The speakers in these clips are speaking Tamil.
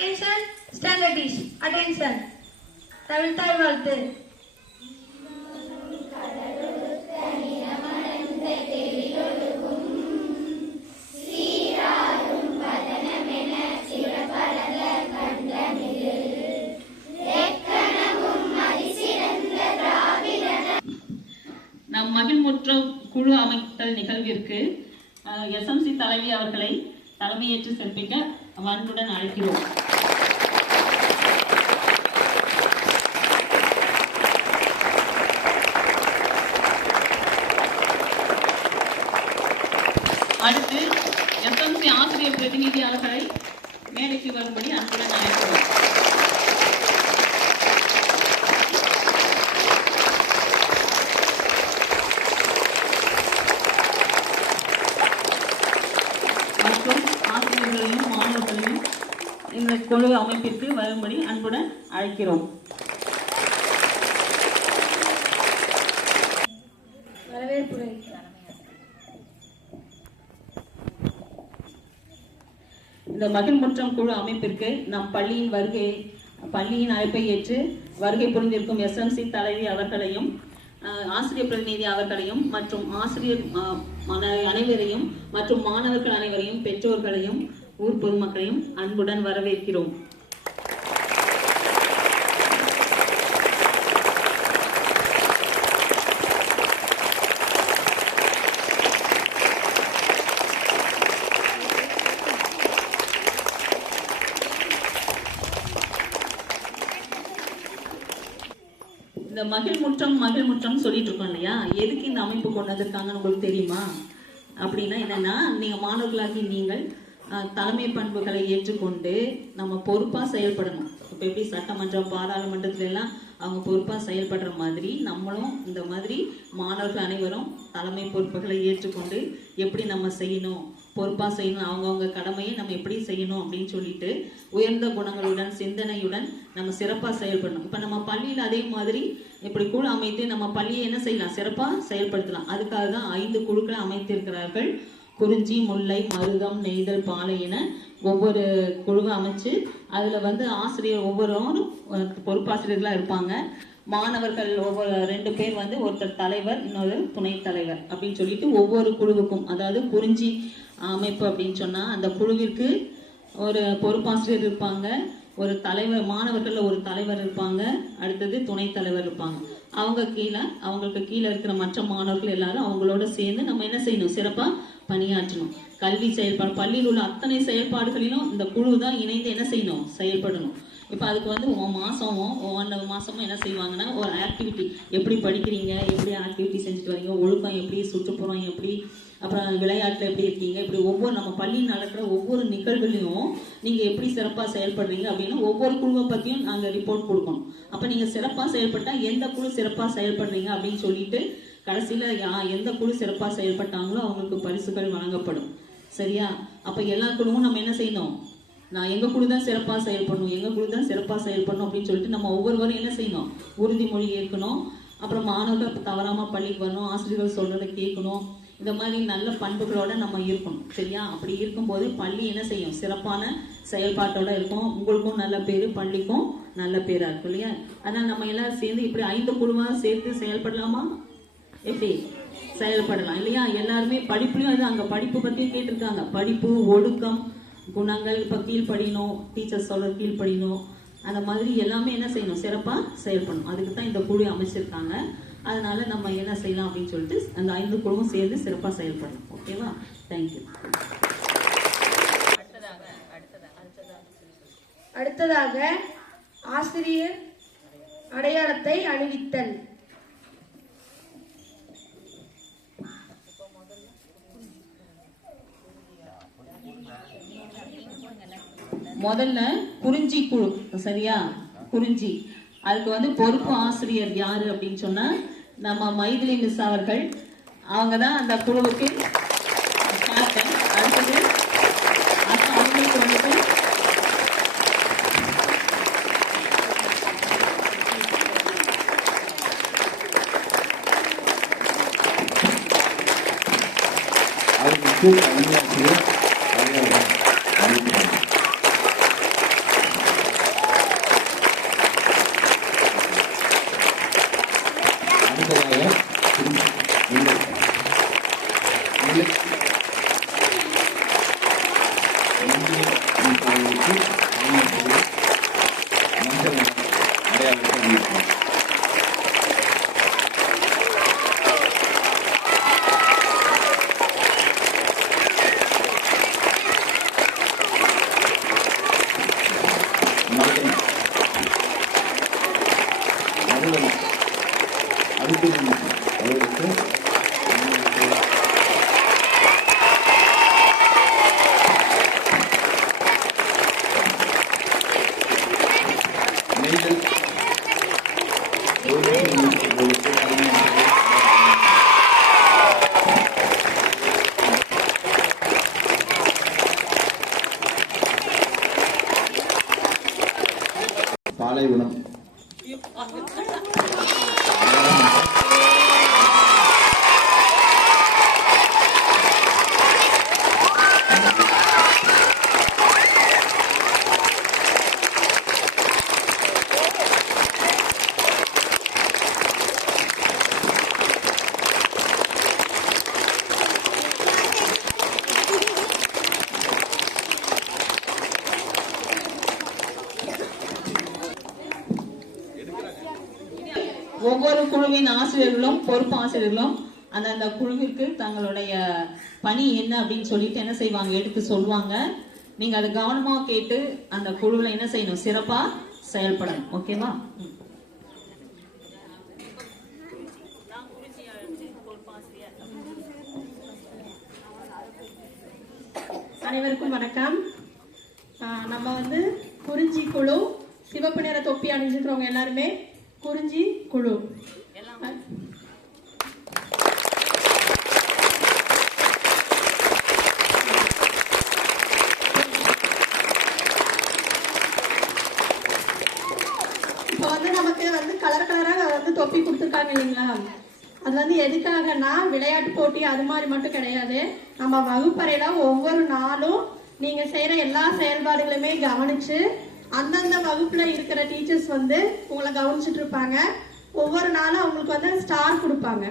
Attention, standardish. Attention. தமிழ்தாய் வாழ்த்து. நம் மகிழ்முற்ற குழு அமைத்தல் நிகழ்விற்கு எஸ்எம்சி தலைவி அவர்களை தலைமையேற்று சிறப்பிக்க அன்புடன் அழைக்கிறோம். அடுத்து எஸ்எம்சி ஆசிரியர் பிரதிநிதி அவர்களை மேடைக்கு வரும்படி அன்புடன் அழைக்கிறோம். மற்றும் ஆசிரியர்களையும் மாணவர்களையும் இந்த குழு அமைப்பிற்கு வரும்படி அன்புடன் அழைக்கிறோம். வரவேற்புரை. இந்த மகிழ்முற்றம் குழு அமைப்பிற்கு நம் பள்ளியின் அழைப்பை ஏற்று வருகை புரிந்திருக்கும் எஸ்எம்சி தலைவி அவர்களையும் ஆசிரியர் பிரதிநிதி அவர்களையும் மற்றும் ஆசிரியர் அனைவரையும் மற்றும் மாணவர்கள் அனைவரையும் பெற்றோர்களையும் ஊர் பொதுமக்களையும் அன்புடன் வரவேற்கிறோம். இந்த மகிழ்முற்றம் சொல்லிட்டு இருக்கோம் இல்லையா, எதுக்கு இந்த அமைப்பு கொண்டு வந்திருக்காங்கன்னு உங்களுக்கு தெரியுமா? அப்படின்னா என்னன்னா, நீங்க மாணவர்களாகி நீங்கள் தலைமை பண்புகளை ஏற்றுக்கொண்டு நம்ம பொறுப்பா செயல்படணும். இப்போ எப்படி சட்டமன்றம் பாராளுமன்றத்துல எல்லாம் அவங்க பொறுப்பா செயல்படுற மாதிரி நம்மளும் இந்த மாதிரி மாணவர்கள் அனைவரும் தலைமை பொறுப்புகளை ஏற்றுக்கொண்டு எப்படி நம்ம செய்யணும், பொறுப்பா செய்யணும், அவங்கவுங்க கடமையை நம்ம எப்படி செய்யணும் அப்படின்னு சொல்லிட்டு உயர்ந்த குணங்களுடன் சிந்தனையுடன் நம்ம சிறப்பா செயல்படணும். இப்ப நம்ம பள்ளியில அதே மாதிரி இப்படி குழு அமைத்து நம்ம பள்ளியை என்ன செய்யலாம், சிறப்பா செயல்படுத்தலாம். அதுக்காக தான் 5 குழுக்களை அமைத்திருக்கிறார்கள். குறிஞ்சி, முல்லை, மருதம், நெய்தல், பாலை என ஒவ்வொரு குழுவை அமைச்சு அதுல ஆசிரியர் ஒவ்வொருவரும் பொறுப்பாசிரியர்களா இருப்பாங்க. மாணவர்கள் ஒவ்வொரு 2 பேர் ஒருத்தர் தலைவர், இன்னொரு துணை தலைவர் அப்படின்னு சொல்லிட்டு ஒவ்வொரு குழுவுக்கும், அதாவது குறிஞ்சி அமைப்பு அப்படின்னு சொன்னா அந்த குழுவிற்கு ஒரு பொறுப்பாசிரியர் இருப்பாங்க, ஒரு தலைவர், மாணவர்கள்ல ஒரு தலைவர் இருப்பாங்க, அடுத்தது துணை தலைவர் இருப்பாங்க. அவங்களுக்கு கீழே இருக்கிற மற்ற மாணவர்கள் எல்லாரும் அவங்களோட சேர்ந்து நம்ம என்ன செய்யணும், சிறப்பா பணியாற்றணும். கல்வி செயல்பாடு, பள்ளியில் உள்ள அத்தனை செயல்பாடுகளிலும் இந்த குழு தான் இணைந்து என்ன செய்யணும், செயல்படணும். இப்போ அதுக்கு ஒவ்வொரு மாசமும் என்ன செய்வாங்கன்னா ஒரு ஆக்டிவிட்டி, எப்படி படிக்கிறீங்க, எப்படி ஆக்டிவிட்டி செஞ்சுட்டு வரீங்க, ஒழுக்கம் எப்படி, சுற்றுப்புறம் எப்படி, அப்புறம் விளையாட்டுல எப்படி இருக்கீங்க, இப்படி ஒவ்வொரு நம்ம பள்ளியில் நடக்கிற ஒவ்வொரு நிகழ்வுலையும் நீங்க எப்படி சிறப்பா செயல்படுறீங்க அப்படின்னு ஒவ்வொரு குழுவை பத்தியும் நாங்க ரிப்போர்ட் கொடுக்கணும். அப்ப நீங்க சிறப்பா செயல்பட்டா எந்த குழு சிறப்பா செயல்படுறீங்க அப்படின்னு சொல்லிட்டு கடைசியில எந்த குழு சிறப்பா செயல்பட்டாங்களோ அவங்களுக்கு பரிசுகள் வழங்கப்படும். சரியா? அப்ப எல்லா குழுவும் நம்ம என்ன செய்யணும், நான் எங்க குழு தான் சிறப்பா செயல்படணும், எங்க குழு தான் சிறப்பா செயல்படணும் அப்படின்னு சொல்லிட்டு நம்ம ஒவ்வொருவரும் என்ன செய்யணும், உறுதிமொழி ஏற்கணும். அப்புறம் மாணவர்கள் தவறாம பள்ளிக்கு வரணும், ஆசிரியர்கள் சொல்றதை கேட்கணும். இந்த மாதிரி நல்ல பண்புகளோட நம்ம இருக்கணும். சரியா? அப்படி இருக்கும்போது பள்ளி என்ன செய்யும், சிறப்பான செயல்பாட்டோட இருக்கும். உங்களுக்கும் நல்ல பேரு, பள்ளிக்கும் நல்ல பேரா இருக்கும் இல்லையா? அதனால நம்ம எல்லாரும் சேர்ந்து இப்படி 5 குழுவா சேர்த்து செயல்படலாமா? எப்படி செயல்படலாம் இல்லையா? எல்லாருமே படிப்புலயும் அங்க படிப்பு பத்தியும் கேட்டிருக்காங்க. படிப்பு, ஒழுக்கம், குணங்கள், இப்ப கீழ்படியணும், டீச்சர் சொல்ற கீழ்படியணும், அந்த மாதிரி எல்லாமே என்ன செய்யணும், சிறப்பா செயல்படணும். அதுக்கு தான் இந்த குழு அமைச்சிருக்காங்க. அதனால நம்ம என்ன செய்யலாம் அப்படின்னு சொல்லிட்டு அந்த 5 குழுவும் சேர்ந்து சிறப்பா செயல்படணும். ஓகேவா? தேங்க்யூ. அடுத்ததாக ஆசிரியர் அடையாளத்தை அணிவித்தல். முதல்ல குறிஞ்சி குழு. சரியா? குறிஞ்சி, அதுக்கு பொறுப்பு ஆசிரியர் யாரு அப்படின்னு சொன்னா நம்ம மைதிலி மிஸ் அவர்கள். அவங்க தான் அந்த குழுவுக்கு கேப்டன். அடுத்தது அவங்களுக்கு பாலைவனம் ஒவ்வொரு குழுவின் ஆசிரியர்களும் பொறுப்பு ஆசிரியர்களும் அந்தந்த குழுவிற்கு தங்களுடைய பணி என்ன அப்படின்னு சொல்லிட்டு என்ன செய்வாங்க, எடுத்து சொல்லுவாங்க. நீங்க அதை கவனமா கேட்டு அந்த குழுவில் என்ன செய்யணும், சிறப்பா செயல்படணும். ஓகேவா? அனைவருக்கும் வணக்கம். நம்ம வந்து குறிஞ்சி குழு, சிவப்பு நிற தொப்பி அணிஞ்சுக்கிறவங்க எல்லாருமே குறிஞ்சி குழு. இப்போ வந்து நமக்கு வந்து கலர் கலராக வந்து தொப்பி கொடுத்துருக்காங்க இல்லைங்களா? அது வந்து எதுக்காகனா விளையாட்டு போட்டி அது மாதிரி மட்டும் கிடையாது. நம்ம வகுப்பறையில ஒவ்வொரு நாளும் நீங்க செய்யற எல்லா செயல்பாடுகளுமே கவனிச்சு அந்தந்த வகுப்புல இருக்கிற டீச்சர்ஸ் வந்து உங்களை கவனிச்சுட்டு இருப்பாங்க. ஒவ்வொரு நாளும் அவங்களுக்கு வந்து ஸ்டார் கொடுப்பாங்க.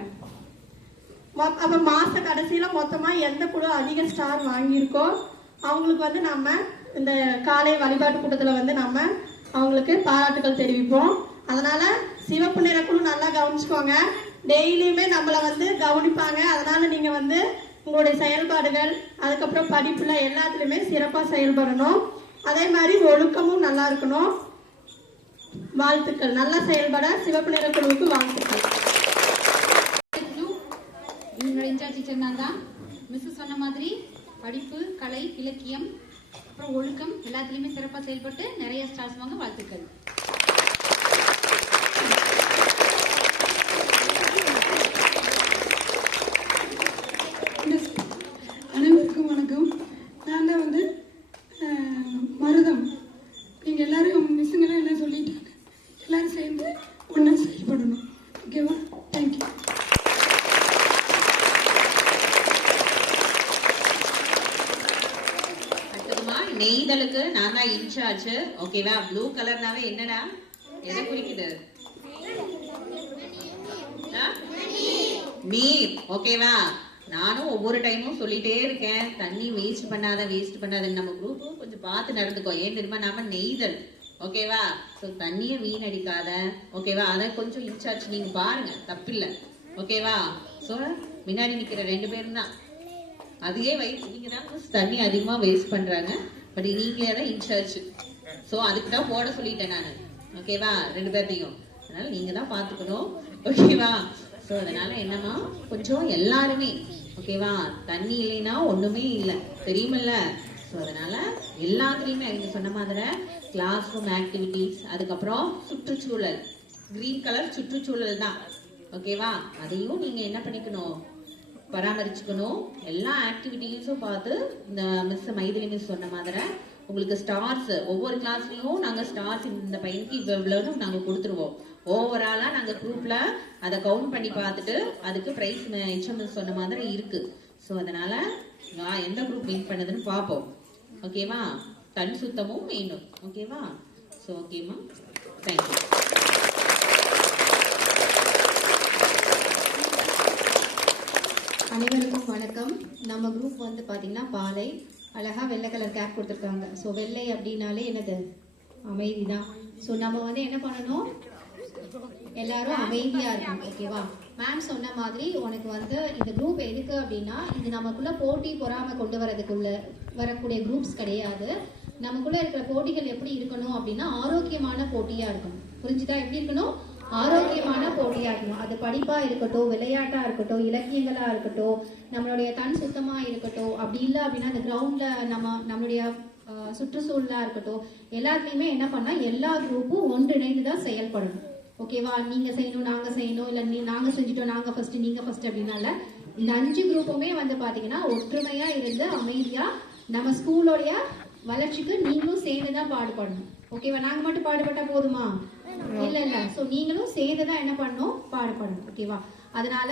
அப்ப மாச கடைசியில மொத்தமா எந்த குழு அதிக ஸ்டார் வாங்கியிருக்கோ அவங்களுக்கு வந்து நம்ம இந்த காலை வழிபாட்டு கூட்டத்துல வந்து நம்ம அவங்களுக்கு பாராட்டுகள் தெரிவிப்போம். அதனால சிவப்பு நிற குழு நல்லா கவனிச்சுக்கோங்க. டெய்லியுமே நம்மளை வந்து கவனிப்பாங்க. அதனால நீங்க வந்து உங்களுடைய செயல்பாடுகள் அதுக்கப்புறம் படிப்புல எல்லாத்துலயுமே சிறப்பா செயல்படணும். அதே மாதிரி ஒழுக்கமும் நல்லா இருக்கணும். வாழ்த்துக்கள். நல்லா செயல்பட சிவப்பு நிற குழுவுக்கு வாழ்த்துக்கள். என்னோட இன்சார்ஜ் டீச்சர் நான் தான். மிஸ் சொன்ன மாதிரி படிப்பு, கலை, இலக்கியம், அப்புறம் ஒழுக்கம் எல்லாத்துலயுமே சிறப்பாக செயல்பட்டு நிறைய ஸ்டார்ஸ் வாங்க வாழ்த்துக்கள். அனைவருக்கும் வணக்கம். நான் தான் வந்து மருதம். நீங்கள் எல்லாரும் மிஸ்ஸுங்கெல்லாம் என்ன சொல்லிட்டாங்க, எல்லாரும் சேர்ந்து ஒன்றா செயல்படணும். ஓகேவா? தேங்க்யூ. அடுத்ததுமா நெய்தலுக்கு நான் தான் இன்சார்ஜ். ஓகேவா? ப்ளூ கலர்னாவே என்னடா, எதை குறிக்குது? நீர். ஓகேவா? நானும் ஒவ்வொரு டைமும் சொல்லிட்டே இருக்கேன், தண்ணி வேஸ்ட் பண்ணாத நம்ம குரூப் கொஞ்சம் பார்த்து நடந்துக்கோ. ஏன் தெரியுமா, நாம நெய்தல். ஓகேவா? ஸோ தண்ணியை வீணடிக்காத. ஓகேவா? அதை கொஞ்சம் இன்சார்ஜ் நீங்க பாருங்க, தப்பில்லை. ஓகேவா? ஸோ முன்னாடி நிக்கிற 2 பேரும் தான் அதையே நீங்க தான் தண்ணி அதிகமா வேஸ்ட் பண்றாங்க. பட் நீங்க தான் இன்சார்ஜ். ஸோ அதுக்கு தான் போட சொல்லிட்டேன் நான். ஓகேவா? 2 பேர்த்தையும். அதனால நீங்க தான் பாத்துக்கணும். ஓகேவா? ஸோ அதனால என்னன்னா கொஞ்சம் எல்லாருமே ஓகேவா, தண்ணி இல்லைன்னா ஒண்ணுமே இல்லை, தெரியுமில்ல? ஸோ அதனால எல்லாத்துலேயுமே நீங்க சொன்ன மாதிரி கிளாஸ் ரூம் ஆக்டிவிட்டிஸ், அதுக்கப்புறம் சுற்றுச்சூழல், கிரீன் கலர் சுற்றுச்சூழல் தான். ஓகேவா? அதையும் நீங்க என்ன பண்ணிக்கணும், பராமரிச்சுக்கணும். எல்லா ஆக்டிவிட்டிஸும் பார்த்து இந்த மிஸ் மைதிலி மிஸ் சொன்ன மாதிரி உங்களுக்கு ஸ்டார்ஸ் ஒவ்வொரு கிளாஸ்லயும் நாங்க ஸ்டார்ஸ் இந்த பையனுக்கு இவ்வளவுன்னு நாங்க கொடுத்துருவோம். ஓவராலா நாங்க குரூப்ல அதை கவுண்ட் பண்ணி பார்த்துட்டு அதுக்கு பிரைஸ் HMS சொன்ன மாதிரி இருக்கு. ஸோ அதனால எந்த குரூப் வின் பண்ணதுன்னு பார்ப்போம். ஓகேவா? தன் சுத்தமும் வேணும். ஓகேவா? ஸோ ஓகேமா, தேங்க்யூ. அனைவருக்கும் வணக்கம். நம்ம குரூப் வந்து பார்த்தீங்கன்னா பாலை, அழகா வெள்ளை கலர் கேப் கொடுத்துருக்காங்க. ஸோ வெள்ளை அப்படின்னாலே என்னது, அமைதி தான். ஸோ நம்ம வந்து என்ன பண்ணணும், எல்லாரும் அமைதியா இருக்கணும். ஓகேவா? மேம் சொன்ன மாதிரி உனக்கு வந்து இந்த குரூப் எதுக்கு அப்படின்னா, இது நமக்குள்ள போட்டி பொறாமை கொண்டு வரக்கூடிய குரூப்ஸ் கிடையாது. நமக்குள்ள இருக்கிற போட்டிகள் எப்படி இருக்கணும் அப்படின்னா ஆரோக்கியமான போட்டியா இருக்கணும். புரிஞ்சுதா? எப்படி இருக்கணும்? ஆரோக்கியமான போட்டியா இருக்கணும். அது படிப்பா இருக்கட்டும், விளையாட்டா இருக்கட்டும், இலக்கியங்களா இருக்கட்டும், நம்மளுடைய தன் சுத்தமா இருக்கட்டும், அப்படி இல்லை அப்படின்னா அந்த கிரவுண்ட்ல நம்மளுடைய சுற்றுச்சூழலா இருக்கட்டும், எல்லாத்துலயுமே என்ன பண்ணா எல்லா குரூப்பும் ஒன்றிணைந்து தான் செயல்படணும். ஓகேவா? நீங்க செய்யணும், நாங்க செய்யணும், இல்ல நாங்க செஞ்சுட்டோம், நாங்க ஃபர்ஸ்ட், நீங்க ஃபர்ஸ்ட் அப்படின்னால இந்த 5 குரூப்புமே வந்து பாத்தீங்கன்னா ஒற்றுமையா இருந்து அமைதியா நம்ம ஸ்கூலோடைய வளர்ச்சிக்கு நீங்களும் சேர்ந்துதான் பாடுபடணும். ஓகேவா? நாங்க மட்டும் பாடுபட்டா போதுமா? இல்ல. சோ நீங்களும் சேர்ந்துதான் என்ன பண்ணணும்? பாடுபடணும். ஓகேவா? அதனால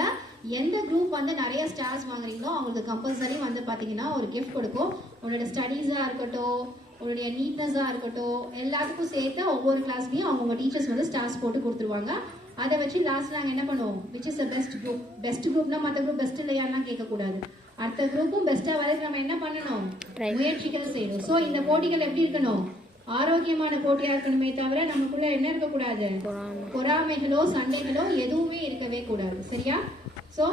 எந்த குரூப் வந்து நிறைய ஸ்டார்ஸ் வாங்குறீங்களோ அவங்களுக்கு கம்பல்சரி வந்து பாத்தீங்கன்னா ஒரு கிஃப்ட் கொடுக்கும். உங்களோட ஸ்டடீஸா இருக்கட்டும், உங்களுடைய நீட்னஸா இருக்கட்டும், எல்லாத்துக்கும் சேர்த்து ஒவ்வொரு கிளாஸ்லயும் அவங்க டீச்சர்ஸ் வந்து ஸ்டார்ஸ் போட்டு கொடுத்துருவாங்க. அதை வச்சு லாஸ்ட் நாங்க என்ன பண்ணுவோம்? Which is best group. Best குரூப்னா மற்ற குரூப் பெஸ்ட் இல்லையான்னு கேட்க கூடாது. அடுத்த குரூப்பும் பெஸ்டா வரது நம்ம என்ன பண்ணணும்? முயற்சிகள் செய்யணும். சோ இந்த போட்டிகள் எப்படி இருக்கணும்? ஆரோக்கியமான போட்டியா இருக்கணுமே தவிர நமக்குள்ள என்ன இருக்கக்கூடாது? பொறாமைகளோ சண்டைகளோ எதுவுமே இருக்கவே கூடாது. சரியா? சோ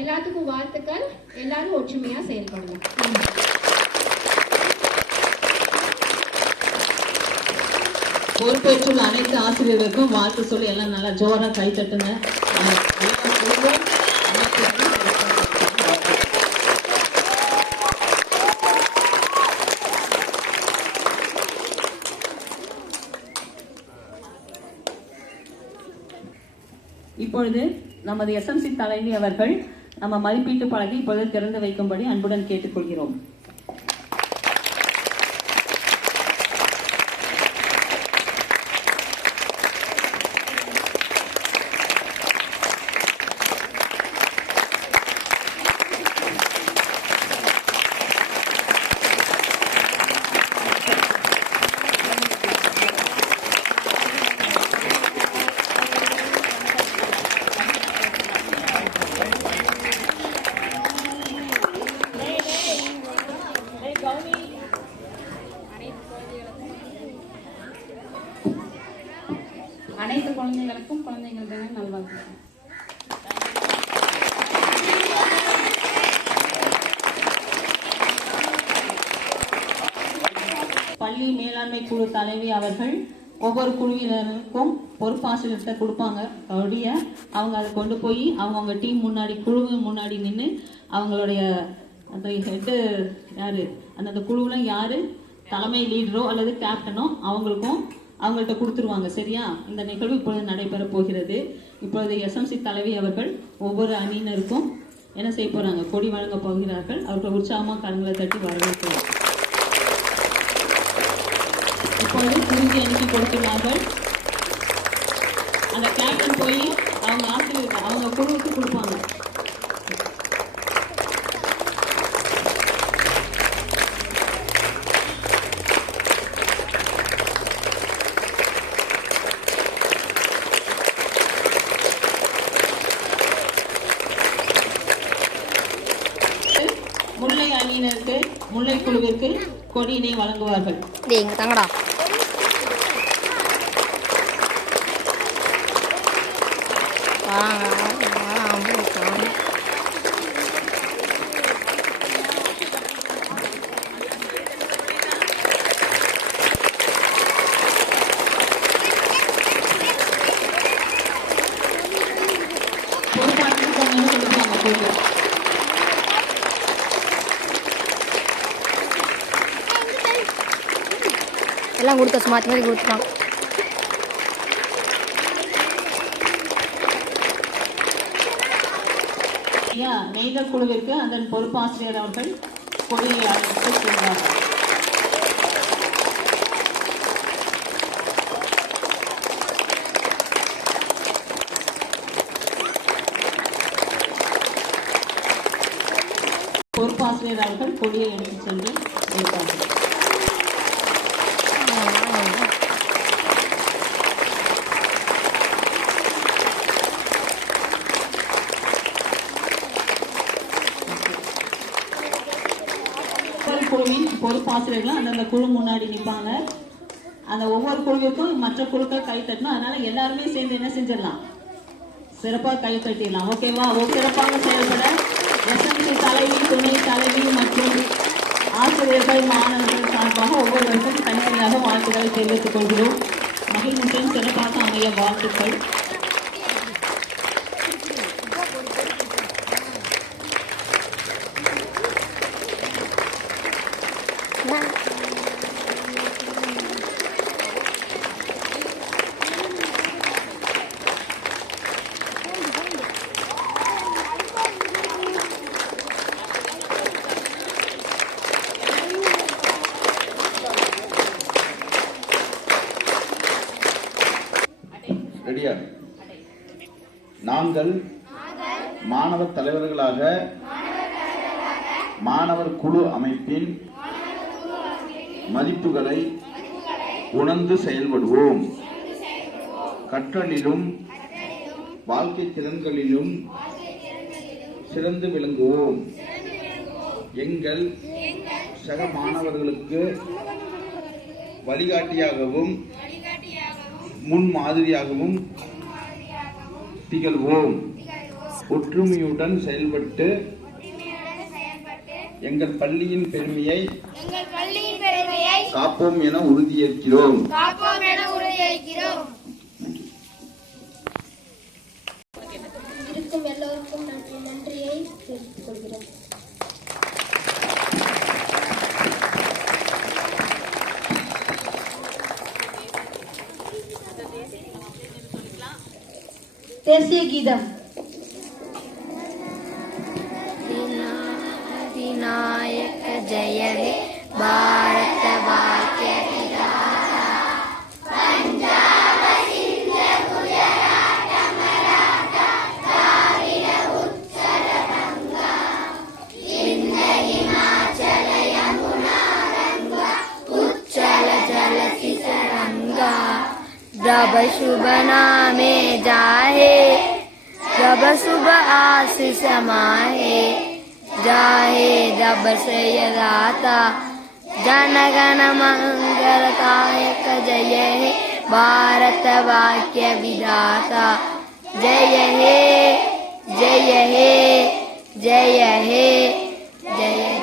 எல்லாத்துக்கும் வாழ்த்துக்கள். எல்லாரும் ஒற்றுமையா செயல்படலாம். பொறுப்பேற்றுள்ள அனைத்து ஆசிரியர்களுக்கும் வாழ்த்து சொல்லி எல்லாம் நல்லா ஜோரா கை தட்டுங்க. இப்பொழுது நமது எஸ்எம்சி தலைவி அவர்கள் நம்ம மதிப்பீட்டு பலகை இப்பொழுது திறந்து வைக்கும்படி அன்புடன் கேட்டுக்கொள்கிறோம். அனைத்து குழந்தைகளுக்கும் குழந்தைகள் தின நல்வாழ்த்துக்கள். பள்ளி மேலாண்மை குழு தலைவி அவர்கள் ஒவ்வொரு குழுவினருக்கும் பொறுப்பாசிரியர்கிட்ட கொடுப்பாங்க. அப்படியே அவங்க அதை கொண்டு போய் அவங்கவுங்க டீம் முன்னாடி, குழு முன்னாடி நின்று அவங்களுடைய அந்த ஹெட்டு யாரு, அந்த குழுவில் யாரு தலைமை லீடரோ அல்லது கேப்டனோ அவங்கள்ட்ட கொடுத்துருவாங்க. சரியா? இந்த நிகழ்வு இப்பொழுது நடைபெற போகிறது. இப்பொழுது எஸ்எம்சி தலைவி அவர்கள் ஒவ்வொரு அணியினருக்கும் என்ன செய்ய போறாங்க? கொடி வழங்க போகிறார்கள். அவர்கள் உற்சாகமாக கரங்களை தட்டி வரவேற்கிறார். இப்பொழுது குருதி அணிக்கு கொடுத்துள்ளார்கள். அந்த கேப்டன் போய் அவங்க ஆசிரியர் அவங்க குழுவுக்கு கொடுப்பாங்க. முல்லை அணியினருக்கு, முல்லை குழுவிற்கு கொடியினை வழங்குவார்கள். தங்கடா பொறுப்பாட்சி கொடுப்பாங்க குழு. எல்லாம் கொடுத்தாச்சு, மாற்றி மாற்றி கொடுத்துட்டான். நெய்தல் குழுவிற்கு அதன் பொறுப்பாசிரியர் அவர்கள் கொடியை அழைத்து செல்வார்கள். பொறுப்பாசிரியர் அவர்கள் கொடியை எடுத்து சென்று வைப்பார்கள். குழுவின் பொறுப்பாசிரியர்கள் அந்தந்த குழு முன்னாடி நிற்பாங்க. அந்த ஒவ்வொரு குழுவிற்கும் மற்ற குழுக்கள் கை தட்டணும். அதனால எல்லாருமே சேர்ந்து என்ன செஞ்சிடலாம்? சிறப்பாக கை தட்டிடலாம். ஓகேவா? சிறப்பாக செயல்பட எஸ்எம்சி தலைவி, துணை தலைவி மற்றும் ஆசிரியர்கள் மாணவர்கள் சார்பாக ஒவ்வொருவருக்கும் தனித்தனியாக வாழ்த்துக்களை தெரிவித்துக் கொள்கிறோம். மகிழ்முற்றம் சிறப்பாக அமைய வாழ்த்துக்கள். ரெடியா? நாங்கள் மாணவர் தலைவர்களாக மாணவர் குழு அமைப்பின் மதிப்புகளை உணர்ந்து செயல்படுவோம். கற்றலிலும் வாழ்க்கை திறன்களிலும் சிறந்து விளங்குவோம். எங்கள் சக மாணவர்களுக்கு வழிகாட்டியாகவும் முன்மாதிரியாகவும் திகழ்வோம். ஒற்றுமையுடன் செயல்பட்டு எங்கள் பள்ளியின் பெருமையை காப்போம் என உறுதியேற்கிறோம். இருக்கும் எல்லோருக்கும் நன்றியை தெரிவித்துக் கொள்கிறோம். தேசிய கீதம். விநாயக ஜெய ஹே பாரத வாக்கிய விதாதா பஞ்சாப சிந்த குஜராத் மராத்தா திராவிட உத்தர கங்கா விந்த ஹிமாச்சல யமுனா கங்கா உச்சல ஜலதி तरंगा जब शुभ नामे जाहे जब शुभ आशीष समाहे जाहे जब से दाता जनगण मंगलदायक जय हे भारत वाक्य विधाता जय हे जय हे जय हे जय